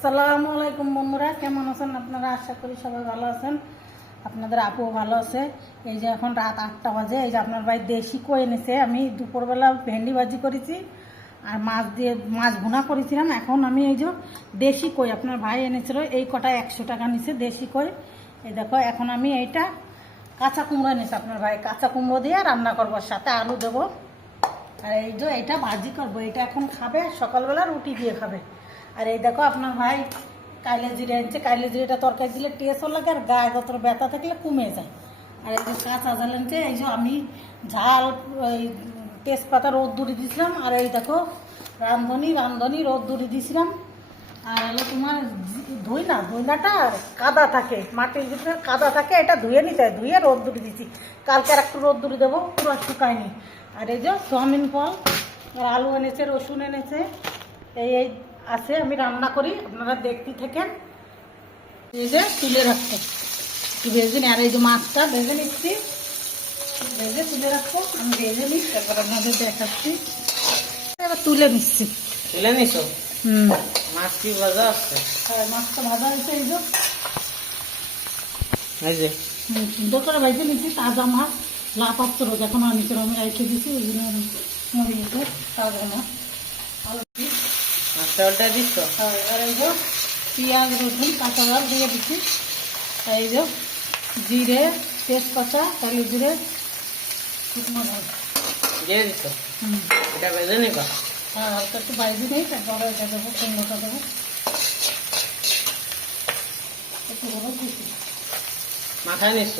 আসসালামু আলাইকুম বন্ধুরা, কেমন আছেন আপনারা? আশা করি সবাই ভালো আছেন, আপনাদের আপুও ভালো আছে। এই যে এখন রাত 8টা বাজে। এই যে আপনার ভাই দেশি কই এনেছে। আমি দুপুরবেলা ভেন্ডি ভাজি করেছি আর মাছ ভুনা করেছিলাম। এখন আমি এই যে দেশি কই আপনার ভাই এনেছিল, এই কটা 100 টাকা নিছে দেশি কই। এই দেখো, এখন আমি এইটা কাঁচা কুমড়ো এনেছে আপনার ভাই, কাঁচা কুমড়ো দিয়ে রান্না করবো, সাথে আলু দেবো। আর এই যে এটা ভাজি করবো, এটা এখন খাবে, সকালবেলা রুটি দিয়ে খাবে। আর এই দেখো আপনার ভাই কাইলে জিরে আনছে, কাইলে জিরেটা তরকারি দিলে টেস্টও লাগে আর গায়ে যত ব্যথা থাকলে কমে যায়। আর এই যে কাঁচা ঝাল আনছে, এই যে আমি ঝাল ওই তেজপাতা রোদ দূরে দিয়েছিলাম। আর এই দেখো রান্ধনি রোদ দূরে দিয়েছিলাম। আর হলো তোমার ধুইনাটা কাদা থাকে, মাটির ভিতরে কাদা থাকে, এটা ধুয়ে নিতে হয়, ধুয়ে রোদ দূরে দিচ্ছি। কালকে আর একটু রোদ দূরে দেবো, পুরো শুকায়নি। আর এই যে চাউমিন ফল আর আলু এনেছে, রসুন এনেছে, এই আছে। আমি রান্না করি, আপনারা দেখতে থাকেন। এই যে তুলে রাখবো, একটু ভেজে নিই। আর এই যে মাছটা ভেজে নিচ্ছি, ভেজে তুলে রাখবো। আমি ভেজে নিই, তারপর আপনাদের দেখাচ্ছি। এবার তুলে নিচ্ছি। তুলে নিছো? মাছ কি ভাজা আছে? হ্যাঁ, মাছটা ভাজা হয়েছে। এই যে সুন্দর করে ভেজে নিচ্ছি। তাজা মাছ, লাপাত্র যখন আমি রেখে দিচ্ছি, ওই জন্য মরে গেছে। তাজা মাছ মাছটা উল্টা দিচ্ছ? আর এই যে পেঁয়াজ রসুন কাঁচা ঝাল দিয়ে দিচ্ছি। এই যে জিরে তেজপাতা কালি জিরে শুকনো ঝাল দিয়ে দিচ্ছ। এটা ভেজে নিবা? হ্যাঁ, হালকা একটু বাইরে নেই, তারপরে এটা দেবো, কুমড়োটা দেবো, একটু হলুদ দিচ্ছি। মাথায় নিচ্ছ?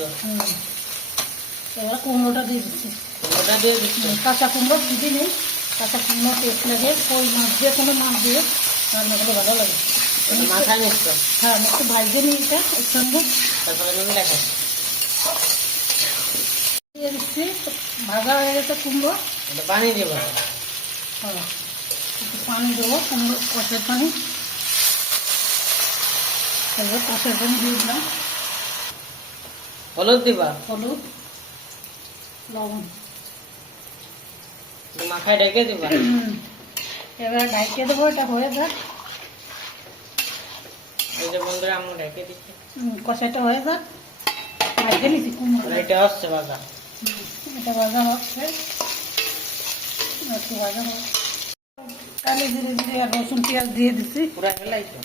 এবার কুমড়োটা দিয়ে দিচ্ছি। ওটা দিয়ে দিচ্ছ? কাঁচা কুমড়ো দিদি নেই, কাঁচা কুমড়ো টেস্ট লাগে। কই মাছ দিয়ে, কোনো মাছ দিয়ে রান্না করলে ভালো লাগে। মাথায় নিচ্ছ? হ্যাঁ, আমি একটু ভাজতে নিই এটা এর সঙ্গে। তারপরে তুমি দেখাচ্ছি। দিয়ে দিচ্ছি, ভাজা হয়ে গেছে কুমড়ো। এটা পানি দিবা? হ্যাঁ, একটু পানি দেবো, কুমড়ো কষের পানি। এবার কষের পানি দিয়ে দিলাম, হলুদ দিবা? হলুদ লবণ। মাথায় ডেকে দিবা? এবার ঢাকিয়ে দেবো, এটা হয়ে যাক। এই যে বন্ধুরা আমি ডেকে দিচ্ছি। কষাটা হয়ে যাক, ভাজতে নিচ্ছি কুমড়ো। এটা হচ্ছে ভাজা। এটা ভাজা হচ্ছে, একটু ভাজা হোক। কালি জিরে জিরে আর রসুন পেঁয়াজ দিয়ে দিচ্ছি। পুরা ফেলাইছো?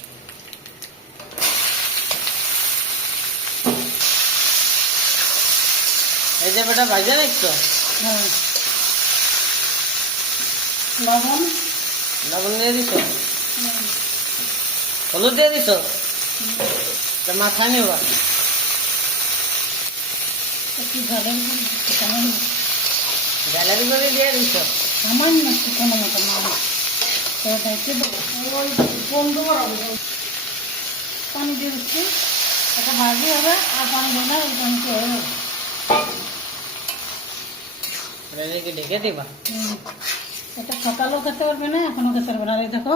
এই যে বেটা ভাজা নিচ্ছ? হ্যাঁ, লবণ লবণ দিয়ে দিচ্ছ? হলুদ দিয়ে দিচ্ছ? মাথায় নিবা? একটু ঝালের গ্যালারি করে দিয়ে দিচ্ছ? সামান্য একটু কোনো মতো মাছ ঢেকে দেবো। ওই বন্ধ করাবো, পানি দিয়ে দিচ্ছি। এটা ভাজি হবে আর পানি দেবে না, ওই পানিতে হয়ে যাবে। কি ঢেকে দিবা? এটা সকালেও খেতে পারবে না, এখনও খেতে পারবে না। আর এই দেখো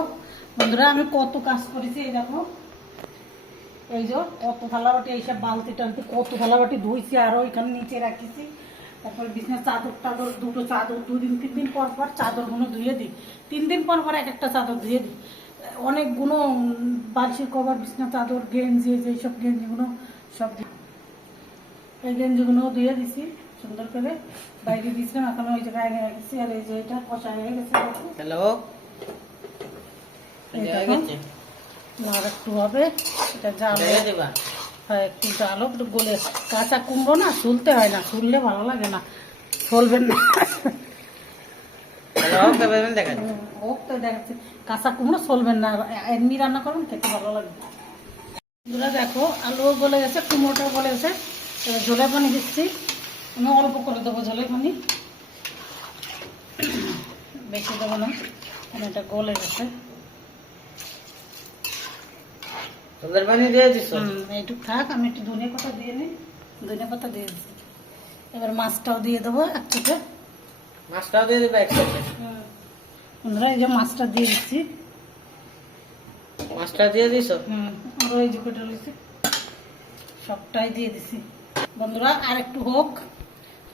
বন্ধুরা, আমি কত কাজ করেছি। এই দেখো, এই যে কত থালা বাটি, এইসব বালতি টালতি কত থালা বাটি ধুইছি, আরও এখানে নিচে রাখিছি। তারপরে বিছনার চাদর দুটো চাদর 2-3 দিন পর পর চাদরগুলো ধুয়ে দিই। 3 দিন পর পর এক একটা চাদর ধুয়ে দিই। অনেকগুলো বালিশের কভার, বিছনার চাদর, গেঞ্জি, যেসব গেঞ্জিগুলো সব এই গেঞ্জিগুলো ধুয়ে দিছি সুন্দর করে, বাইরে দিয়েছিলাম, এখন ওই জায়গায় এনে রাখছি। আর এই যে এটা কষা হয়ে গেছে। হ্যালো, আর একটু হবে, এটা জাল দিবা? হ্যাঁ, একটু জাল হোক, একটু গলে। কাঁচা কুমড়ো না শুলতে হয় না, শুললে ভালো লাগে না, চলবেন না। হোক তো দেখাচ্ছি, কাঁচা কুমড়ো চলবেন না, এমনি রান্না করবেন, খেতে ভালো লাগবে। বন্ধুরা দেখো, আলুও গলে গেছে, কুমড়োটাও গলে গেছে। এবার ঝোলের পানি দিচ্ছি, আমি অল্প করে দেবো ঝোলের পানি, বেশি দেবো না, এটা গলে গেছে। তোদের পানি দিয়ে দিচ্ছ? এইটুক থাক, আমি একটু ধনে পাতা দিয়ে নিই। ধনে পাতা দিয়ে দিচ্ছি। এবার মাছটাও দিয়ে দেবো একসাথে। মাছটাও দিয়ে দিবে একসাথে? বন্ধুরা এই যে মাছটা দিয়ে দিচ্ছি। মাছটা দিয়ে দিছো? আরও এই যে কটা রয়েছে সবটাই দিয়ে দিছি। বন্ধুরা আর একটু হোক,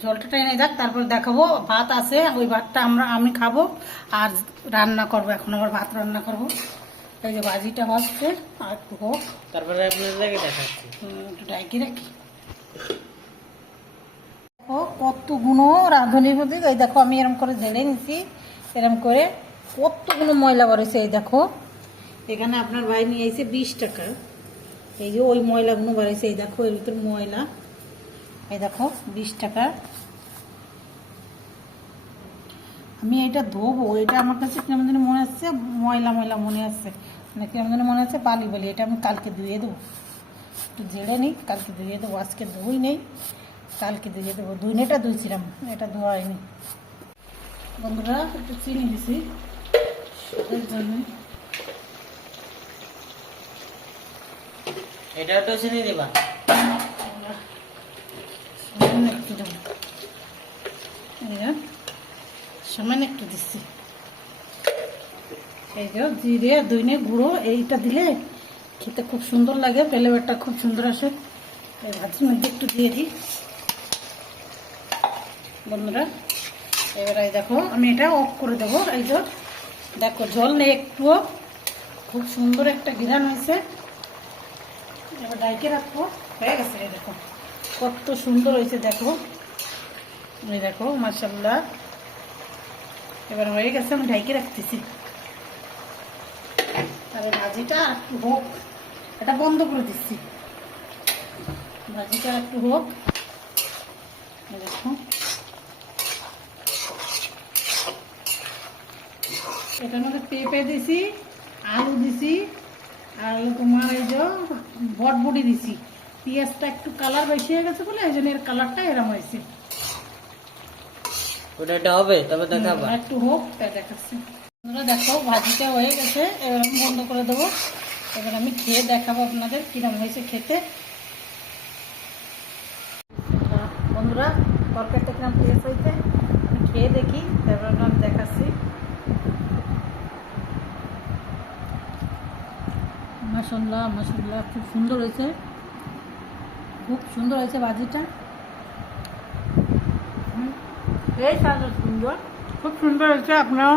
ঝোলটা টেনে যাক, তারপর দেখাবো। ভাত আছে, ওই ভাতটা আমি খাবো আর রান্না করবো। এখন আবার ভাত রান্না করবো। এই যে ভাজিটা হচ্ছে আর একটু হোক, তারপরে আপনাদেরকে দেখাচ্ছি। একটু ডাইকি রাখি। ও কতগুলো রাঁধুনি প্রতীক, এই দেখো আমি এরকম করে ঝেড়ে নিছি, এরকম করে কতগুলো ময়লা বেরোছে। এই দেখো এখানে আপনার ভাই নিয়ে এসে 20 টাকা, এই যে ওই ময়লাগুলো বেরোছে, এই দেখো এর ভিতর ময়লা, এই দেখো 20 টাকা। আমি এটা ধোবো, এটা আমার কাছে কেমন যেন মনে হচ্ছে ময়লা ময়লা মনে হচ্ছে, মানে কেমন যেন মনে হচ্ছে বালি বালি। এটা আমি কালকে ধুয়ে দেবো, একটু ঝেড়ে নিই, কালকে ধুয়ে দেবো। আজকে ধুই নেই, কালকে ধুয়ে দেবো। ধুইনেটা ধুইছিলাম, এটা ধোয়া হয়নি। বন্ধুরা একটু চিনি দিছি এর জন্য, এটা তো চিনি দিবা। সামান্য একটু দেবো, সামান্য একটু দিচ্ছি। এই যে জিরে দইনে গুঁড়ো এইটা দিলে খেতে খুব সুন্দর লাগে, ফ্লেভারটা খুব সুন্দর আসে। এই ভাজির মধ্যে একটু দিয়ে দিই বন্ধুরা। এবার এই দেখো আমি এটা অফ করে দেবো। এই যে দেখো জল নেই একটুও, খুব সুন্দর একটা ঘিরান হয়েছে। এবার ডাইকে রাখবো, হয়ে গেছে। এই দেখো কত সুন্দর হয়েছে, দেখো এই দেখো মাশাআল্লাহ। এবার হয়ে গেছে, আমি ঢাইকে রাখতেছি। তবে ভাজিটা একটু হোক, এটা বন্ধ করে দিচ্ছি, ভাজিটা একটু হোক। দেখো এটার মধ্যে পেঁপে দিছি, আলু দিছি, আর তোমার এই যে বটবটি দিছি। পেঁয়াজটা একটু কালার বেশি হয়ে গেছে বলে এই জন্য এর কালারটা এরম হয়েছে। ওটা হবে তবে দেখাবা। একটু হোক তাই দেখাচ্ছি। দেখো ভাজিটা হয়ে গেছে, এবার আমি বন্ধ করে দেবো। এবার আমি খেয়ে দেখাবো আপনাদের কিরম হয়েছে খেতে। বন্ধুরা তরকারিটা কিরম টেস্ট হয়েছে আমি খেয়ে দেখি, তারপর আমি দেখাচ্ছি। মাশাআল্লাহ মাশাআল্লাহ, খুব সুন্দর হয়েছে, খুব সুন্দর হয়েছে ভাজিটা। এই সাজা সুন্দর, খুব সুন্দর হয়েছে। আপনারাও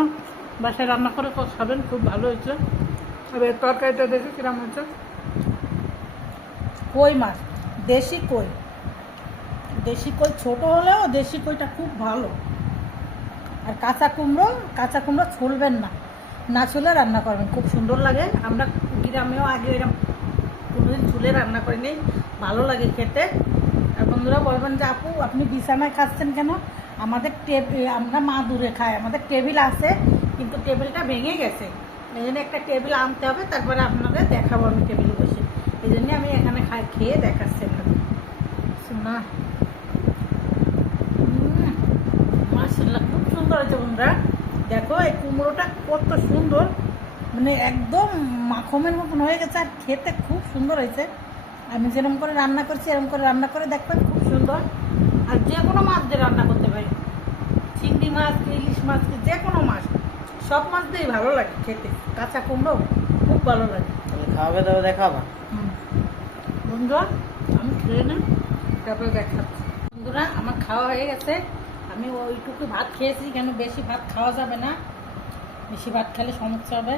বাসায় রান্না করে খাবেন, খুব ভালো হয়েছে। এবার তরকারিটা দেখে কিরম হয়েছে। কই মাছ, দেশি কই, দেশি কই ছোট হলেও দেশি কইটা খুব ভালো। আর কাঁচা কুমড়ো ছুলবেন না, না ছুলে রান্না করবেন, খুব সুন্দর লাগে। আমরা গ্রামেও আগে এরকম কোনোদিন ছুলে রান্না করিনি, ভালো লাগে খেতে। আর বন্ধুরা বলবেন যে আপু আপনি বিছানায় খাচ্ছেন কেন? আমাদের আমরা মা দূরে খাই, আমাদের টেবিল আছে কিন্তু টেবিলটা ভেঙে গেছে, এই জন্য একটা টেবিল আনতে হবে, তারপরে আপনাদের দেখাবো আমি টেবিলে বসে। এই জন্যে আমি এখানে খেয়ে দেখাচ্ছি আপনাদের। না মাশাআল্লাহ, খুব সুন্দর হয়েছে বন্ধুরা। দেখো এই কুমড়োটা কত সুন্দর, মানে একদম মাখনের মতন হয়ে গেছে, আর খেতে খুব সুন্দর হয়েছে। আমি যেরকম করে রান্না করছি এরকম করে রান্না করে দেখবেন, খুব সুন্দর। আর যে কোনো মাছ দিয়ে রান্না করতে পারি, চিংড়ি মাছ, ইলিশ মাছ, যে কোনো মাছ, সব মাছ দিয়েই ভালো লাগে খেতে। কাঁচা কুমড়ো খুব ভালো লাগে। খাওয়াবে তবে দেখাবা। বন্ধুরা আমি খেয়ে নিই, তারপরে দেখাচ্ছি। বন্ধুরা আমার খাওয়া হয়ে গেছে, আমি ওইটুকু ভাত খেয়েছি, কেন বেশি ভাত খাওয়া যাবে না, বেশি ভাত খেলে সমস্যা হবে।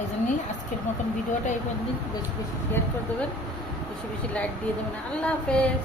এই জন্যই আজকের মতন ভিডিওটা এই পর্যন্ত। বেশি বেশি শেয়ার করে দেবেন, বেশি বেশি লাইক দিয়ে দেবেন। আল্লাহ হাফেজ।